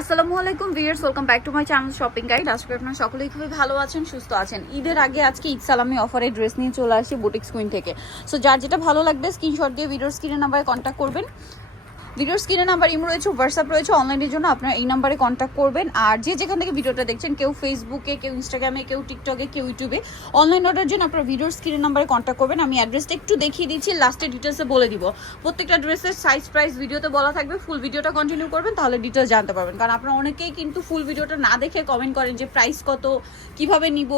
আসসালামু আলাইকুম viewers, welcome back to my channel shopping guide. আজকে আপনারা সকলেই খুবই ভালো আছেন, সুস্থ আছেন। ঈদের আগে আজকে ঈদ সালামি অফারে ড্রেস নিয়ে চলে আসি বুটিক্স কুইন থেকে। সো যার যেটা ভালো লাগবে স্ক্রিনশট দিয়ে ভিডিওর স্ক্রিনের নাম্বারে কন্ট্যাক্ট করবেন। ভিডিওর স্ক্রিনের নাম্বার ইমো রয়েছে, হোয়াটসঅ্যাপ রয়েছে, অনলাইনের জন্য আপনারা এই নাম্বারে কন্ট্যাক্ট করবেন। আর যে যেখান থেকে ভিডিওটা দেখছেন, কেউ ফেসবুকে, কেউ ইনস্টাগ্রামে, কেউ টিকটকে, কেউ ইউটিউবে, অনলাইন অর্ডার জন্য আপনারা ভিডিওর স্ক্রিনের নাম্বারে কন্ট্যাক্ট করবেন। আমি অ্যাড্রেসটা একটু দেখিয়ে দিচ্ছি, লাস্টে ডিটেলসে বলে দিব। প্রত্যেকটা ড্রেসের সাইজ প্রাইস ভিডিওতে বলা থাকবে, ফুল ভিডিওটা কন্টিনিউ করবেন, তাহলে ডিটেলস জানতে পারবেন। কারণ আপনারা অনেকেই কিন্তু ফুল ভিডিওটা না দেখে কমেন্ট করেন যে প্রাইস কত, কিভাবে নিব।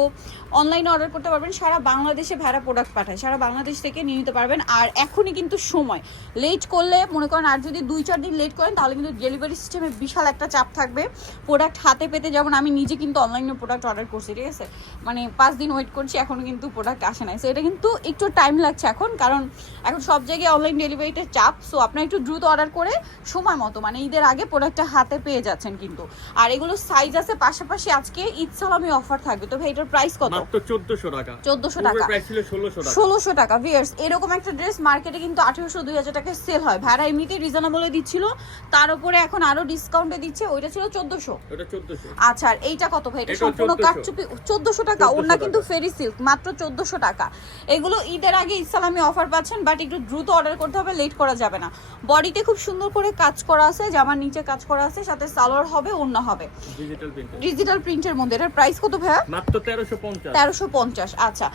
অনলাইনে অর্ডার করতে পারবেন, সারা বাংলাদেশে ভাড়া প্রোডাক্ট পাঠায়, সারা বাংলাদেশ থেকে নিয়ে নিতে পারবেন। আর এখনই কিন্তু সময়, লেট করলে মনে করেন আর যদি 2-4 দিন লেট করেন তাহলে কিন্তু ডেলিভারি সিস্টেমে বিশাল একটা চাপ থাকবে। প্রোডাক্ট হাতে পেতে, যেমন আমি নিজে কিন্তু অনলাইনে প্রোডাক্ট অর্ডার করছি, ঠিক আছে, মানে 5 দিন ওয়েট করছি, এখনও কিন্তু প্রোডাক্ট আসে নাই। সো এটা কিন্তু একটু টাইম লাগছে এখন, কারণ এখন সব জায়গায় অনলাইন ডেলিভারিতে চাপ। সো আপনারা একটু দ্রুত অর্ডার করে সময় মতো, মানে ঈদের আগে প্রোডাক্টটা হাতে পেয়ে যাচ্ছেন কিন্তু। আর এগুলো সাইজ আছে, পাশাপাশি আজকে ঈদ সালামি অফার থাকবে। তো ভাই এটার প্রাইস কত? মাত্র 1400 টাকা। 1400 টাকা, প্রাইস ছিল 1600 টাকা। 1600 টাকা ভিউয়ার্স। এরকম একটা ড্রেস মার্কেটে কিন্তু 1800-2000 টাকায় সেল হয়। ভাড়া এমনিতেই রিজনেবলে দিচ্ছিল, তার উপরে এখন আরো ডিসকাউন্টে দিচ্ছে। ওইটা ছিল 1400। এটা 1400। আচ্ছা, আর এইটা কত ভাই? এটা সম্পূর্ণ কাটচুপি 1400 টাকা। ওন্না কিন্তু ফেরি সিল্ক, মাত্র 1400 টাকা। এগুলো ঈদের আগে ইসলামি অফার পাচ্ছেন, বাট একটু দ্রুত অর্ডার করতে হবে, লেট করা যাবে না। বডিতে খুব সুন্দর করে কাজ করা আছে, জামার নিচে কাজ করা আছে, সাথে সালোয়ার হবে, ওন্না হবে ডিজিটাল প্রিন্টের মধ্যে। এটার প্রাইস কত ভাইয়া? মাত্র 1350। 1350। আচ্ছা,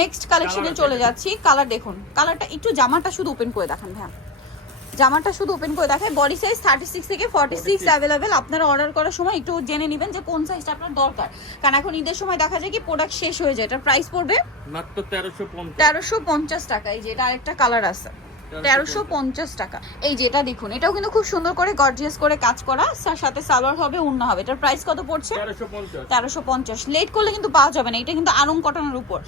নেক্সট কালেকশনে চলে যাচ্ছি। কালার দেখুন, কালারটা একটু, জামাটা শুধু ওপেন করে দেখান ভাইয়া, জামাটা শুধু ওপেন করে দেখায়। বডি সাইজ 36 থেকে 46 অ্যাভেলেবেল। আপনারা অর্ডার করার সময় একটু জেনে নেবেন যে কোন সাইজটা আপনার দরকার, কারণ এখন ঈদের সময় দেখা যায় কি প্রোডাক্ট শেষ হয়ে যায়। এটার প্রাইস পড়বে মাত্র 1350। 1350 টাকা। এই যে এটা আরেকটা কালার আছে, 1350 টাকা। এই যে এটা দেখুন, এটাও কিন্তু খুব সুন্দর করে গর্জিয়াস করে কাজ করা, সাথে সালোয়ার হবে, ওড়না হবে। এটার প্রাইস কত পড়ছে? 1350। লেট করলে কিন্তু পাওয়া যাবে না, এটা কিন্তু আরং কটনের উপর।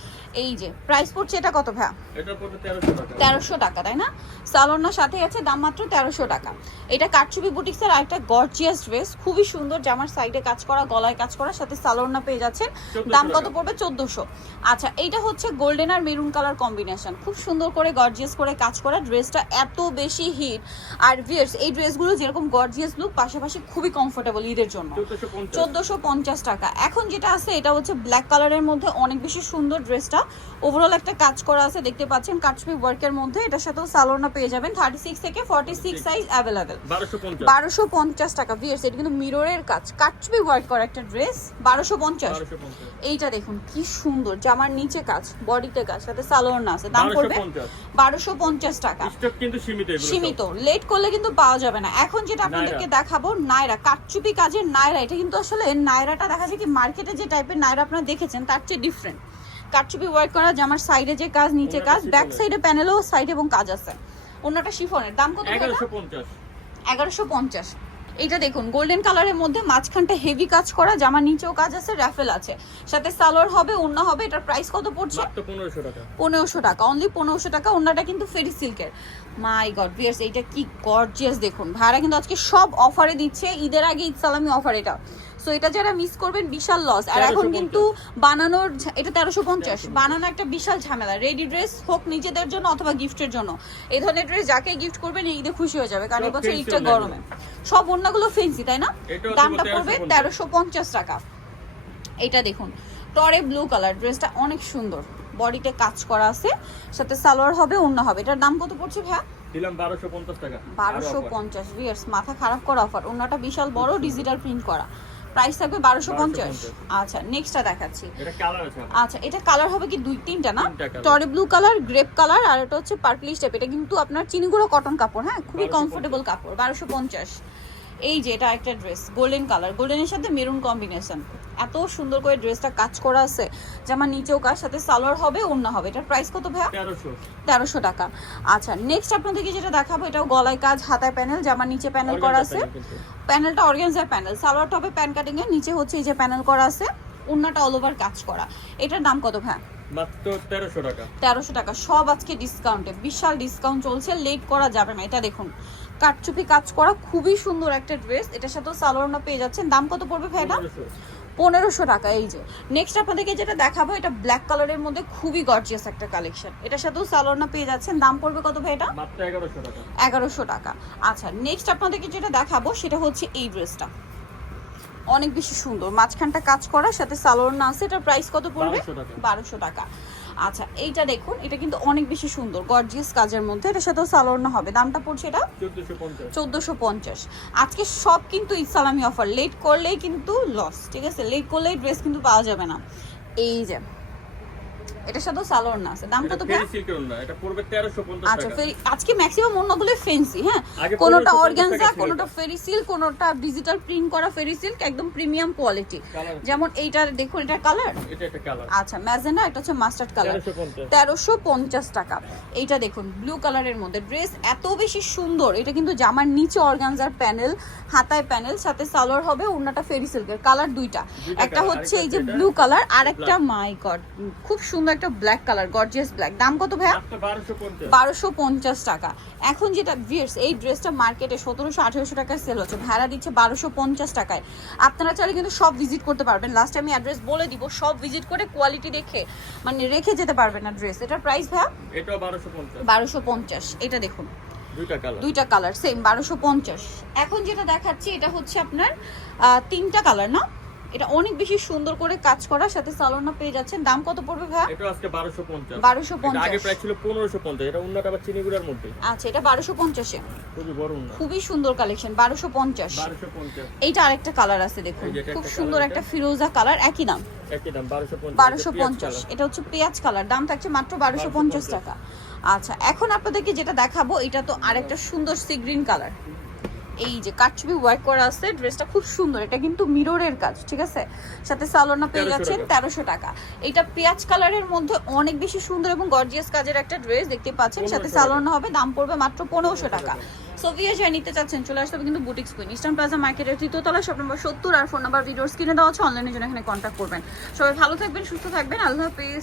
এই যে প্রাইস পড়ছে, এটা কত ভাই? এটা পড়ছে 1300 টাকা। 1300 টাকা, তাই না? সালোয়ার সাথে আছে, দাম মাত্র 1300 টাকা। এটা কাটচুপি বুটিক্সের আরেকটা গর্জিয়াস ড্রেস, খুবই সুন্দর। জামার সাইডে কাজ করা, গলায় কাজ করা, সাথে সালোয়ার পেয়ে যাচ্ছেন। দাম কত পড়বে? 1400। আচ্ছা, এইটা হচ্ছে গোল্ডেন আর মেরুন কালার কম্বিনেশন, খুব সুন্দর করে গর্জিয়াস করে কাজ করা। ড্রেসটা এত বেশি হিট। আর ভিউয়ার্স, এই ড্রেসগুলো যেরকম গর্জিয়াস লুক, পাশাপাশি খুবই কমফোর্টেবল ঈদের জন্য। 1450 টাকা। এখন যেটা আছে এটা হচ্ছে ব্ল্যাক কালারের মধ্যে, অনেক বেশি সুন্দর ড্রেসটা। ওভারঅল একটা কাজ করা আছে, দেখতে পাচ্ছেন কাটচুপি ওয়ার্কের মধ্যে। এটার সাথেও সালোয়ার পেয়ে যাবেন। 36 থেকে 46 সাইজ অ্যাভেলেবেল। 1250 টাকা। ভিউয়ার্স, এটা কিন্তু মিররের কাজ, কাটচুপি ওয়ার্ক করা একটা ড্রেস। 1250। এইটা দেখুন কি সুন্দর, জামার নিচে কাজ, বডিতে কাজ, সাথে সালোয়ার আছে। দাম পড়বে 1250 টাকা। স্টক কিন্তু সীমিত, লেট করলে কিন্তু পাওয়া যাবে না। এখন যেটা আপনাদেরকে দেখাবো, নায়রা, কাটচুপি কাজের নায়রা। এটা কিন্তু আসলে নায়রাটা দেখা যায় কি মার্কেটে যে টাইপের নায়রা আপনারা দেখেছেন তার চেয়ে ডিফারেন্ট। কাটচুপি ওয়ার্ক করা, জামার সাইডে যে কাজ, নিচে কাজ, ব্যাক সাইডে প্যানেলও সাইড এবং কাজ আছে। অন্যটা শিফনের। দাম কত? 1150। 1150। এইটা দেখুন গোল্ডেন কালারের মধ্যে, মাঝখানটা হেভি কাজ করা, জামার নিচেও কাজ আছে, র্যাফেল আছে, সাথে সালোয়ার হবে, ওড়না হবে। এটার প্রাইস কত পড়ছে? মাত্র 1500 টাকা। 1500 টাকা, অনলি 1500 টাকা। ওড়নাটা কিন্তু ফেরি সিল্কের। মাই গড ভিউয়ার্স, এইটা কি গর্জিয়াস দেখুন। ভাড়া কিন্তু আজকে সব অফারে দিচ্ছে, ঈদের আগে ঈদ সালামি অফার এটা। সো এটা যারা মিস করবেন বিশাল লস। আর এখন কিন্তু বানানোর, এটা 1350, বানানো একটা বিশাল ঝামেলা। রেডি ড্রেস হোক নিজেদের জন্য অথবা গিফটের জন্য, এই ধরনের ড্রেস যাকে গিফট করবেন ঈদে খুশি হয়ে যাবে, কারণ এবছর ঈদটা গরমে সব ওড়নাগুলো ফেন্সি, তাই না? দামটা পড়বে 1350 টাকা। এটা দেখুন টরে ব্লু কালার, ড্রেসটা অনেক সুন্দর, বডিতে কাজ করা আছে, সাথে সালোয়ার হবে, ওড়না হবে। এটার দাম কত পড়ছে ভাই? দিলাম 1250 টাকা। 1250। ভিউয়ার্স, মাথা খারাপ করা অফার। ওড়নাটা বিশাল বড়, ডিজিটাল প্রিন্ট করা, প্রাইস থাকবে 1250। আচ্ছা, নেক্সটটা দেখাচ্ছি। এটা কালার আছে। আচ্ছা, এটা কালার হবে কি 2-3টা না? টরে ব্লু কালার, গ্রেপ কালার, আর এটা হচ্ছে পার্পলিশ টাইপ। এটা কিন্তু আপনার চিনিগুঁড়ো কটন কাপড়, হ্যাঁ, খুবই কমফোর্টেবল কাপড়। 1250। এই যে এটা একটা ড্রেস, গোল্ডেন কালার, গোল্ডেনের সাথে মেরুন কম্বিনেশন, এত সুন্দর করে ড্রেসটা কাজ করা আছে। জামা নিচেও কাজ, সাথে সালোয়ার হবে, ওড়না হবে। এটার প্রাইস কত ভাইয়া? 1300 টাকা। আচ্ছা, নেক্সট আপনাদেরকে যেটা দেখাবো, এটাও গলায় কাজ, হাতায় প্যানেল, জামার নিচে প্যানেল করা আছে। প্যানেলটা অর্গানজার প্যানেল, সালোয়ারটা হবে প্যান কাটিং এর, নিচে হচ্ছে এই যে প্যানেল করা আছে, ওড়নাটা অল ওভার কাজ করা। এটার দাম কত ভাইয়া? মাত্র 1300 টাকা। 1300 টাকা। সব আজকে ডিসকাউন্টে, বিশাল ডিসকাউন্ট চলছে, লেট করা যাবে না। এটা দেখুন কাটচুপি কাজ করা, খুবই সুন্দর একটা ড্রেস। এটার সাথেও সালোয়ার পেয়ে যাচ্ছেন। দাম কত পড়বে ভাই এটা? 1500 টাকা। এই যে নেক্সট আপনাদেরকে যেটা দেখাবো, এটা ব্ল্যাক কালারের মধ্যে খুবই গর্জিয়াস একটা কালেকশন। এটার সাথেও সালোয়ার পেয়ে যাচ্ছেন। দাম পড়বে কত ভাই এটা? মাত্র 1100 টাকা। 1100 টাকা। আচ্ছা, নেক্সট আপনাদেরকে যেটা দেখাবো সেটা হচ্ছে এই ড্রেসটা। অনেক বেশি সুন্দর, মাঝখানটা কাজ করা, সাথে সালোয়ার না আছে। এটার প্রাইস কত পড়বে? 1200 টাকা। 1200 টাকা। আচ্ছা এইটা দেখুন, এটা কিন্তু অনেক বেশি সুন্দর, গর্জিয়াস কাজের মধ্যে, এটার সাথেও সালোয়ার না হবে। দামটা পড়ছে এটা 1450। 1450। আজকে সব কিন্তু ইসলামি অফার, লেট করলেই কিন্তু লস, ঠিক আছে? লেট করলেই ড্রেস কিন্তু পাওয়া যাবে না। এই যে এটার সাথেও সালোয়ার না আছে। দাম এটা কত? ফেরি সিল্কের ওড়না, এটা পড়বে 1350 আচ্ছা টাকা। ফেরি, আজকে ম্যাক্সিমাম অন্যগুলো ফেন্সি, হ্যাঁ, আগে কোনোটা 1550 অর্গানজা, টাকা ছিল কোনোটা এটা। ফেরি সিল্ক, কোনোটা ডিজিটাল প্রিন্ট করা ফেরি সিল্ক, একদম প্রিমিয়াম কোয়ালিটি। কালার যেমন এইটা দেখুন, এটার কালার এটা একটা কালার। আচ্ছা ম্যাজেন্ডা, এটা হচ্ছে মাস্টার্ড কালার, 1350। 1350 টাকা। এইটা দেখুন ব্লু কালারের মধ্যে, ড্রেস এত বেশি সুন্দর। এটা কিন্তু জামার নিচে অর্গানজার প্যানেল, হাতায় প্যানেল, সাথে সালোয়ার হবে, ওড়নাটা ফেরি সিল্কের। কালার দুইটা, একটা colour, হচ্ছে এই যে আরেকটা ব্লু কালার, আর black। একটা মাই গড খুব সুন্দর একটা ব্ল্যাক কালার, গর্জিয়াস ব্ল্যাক। দাম কত ভাইয়া? মাত্র 1250। 1250 টাকা। এখন যেটা ভিয়ার্স, এই ড্রেসটা মার্কেটে 1700-1800 টাকায় সেল হচ্ছে, ভাড়া দিচ্ছে 1250 টাকায়। আপনারা চাইলে কিন্তু সব ভিজিট করতে পারবেন, লাস্টে আমি অ্যাড্রেস বলে দিব, সব ভিজিট করে কোয়ালিটি দেখে মানে রেখে যেতে পারবেন না ড্রেস। এটার প্রাইস ভাইয়া এটাও 1250। 1250। এটা দেখুন দুইটা কালার। দুইটা কালার সেম 1250। এখন যেটা দেখাচ্ছি এটা হচ্ছে আপনার তিনটা কালার না, এটা অনেক বেশি সুন্দর করে কাজ করা, সাথে সালোয়ার পেয়ে যাচ্ছেন। দাম কত পড়বে ভাইয়া? এটা আজকে 1250। 1250। এটা আগে প্রাইস ছিল 1550। এটা ওড়নাটা আবার চিনিগুড়ার মধ্যে। আচ্ছা এটা 1250-এ, খুবই বড় ওড়না। খুবই সুন্দর কালেকশন। 1250। 1250। এইটা আরেকটা কালার আছে দেখুন, এই যে এটা খুব একটা সুন্দর colour একটা এটা। ফিরোজা কালার, একই দাম একই দাম 1250। 1250। এটা হচ্ছে পেঁয়াজ কালার, দাম থাকছে মাত্র 1250 টাকা। আচ্ছা এখন আপনাদেরকে যেটা দেখাবো, এটা তো আরেকটা সুন্দর সি গ্রিন কালার, এই যে কাটছবি ওয়ার্ক করা আছে, ড্রেসটা খুব সুন্দর। এটা কিন্তু মিররের কাজ, ঠিক আছে, সাথে সালোয়ার পেয়ে 1300 যাচ্ছেন টাকা। 1300 টাকা। এটা পেঁয়াজ কালারের মধ্যে অনেক বেশি সুন্দর এবং গর্জিয়াস কাজের একটা ড্রেস দেখতে পাচ্ছেন, সাথে 1500 সালোয়ার হবে। দাম পড়বে মাত্র 1500 টাকা। সোভিয়া যাই নিতে চাচ্ছেন চলে আসতে হবে কিন্তু বুটিক্স কুইন, ইস্টার্ন প্লাজা মার্কেটের 3য় তলা, শপ নম্বর 70, আর ফোন নাম্বার ভিডিওর স্ক্রিনে দেওয়া আছে, অনলাইনে জন্য এখানে কন্ট্যাক্ট করবেন। সবাই ভালো থাকবেন, সুস্থ থাকবেন, আল্লাহ হাফেজ।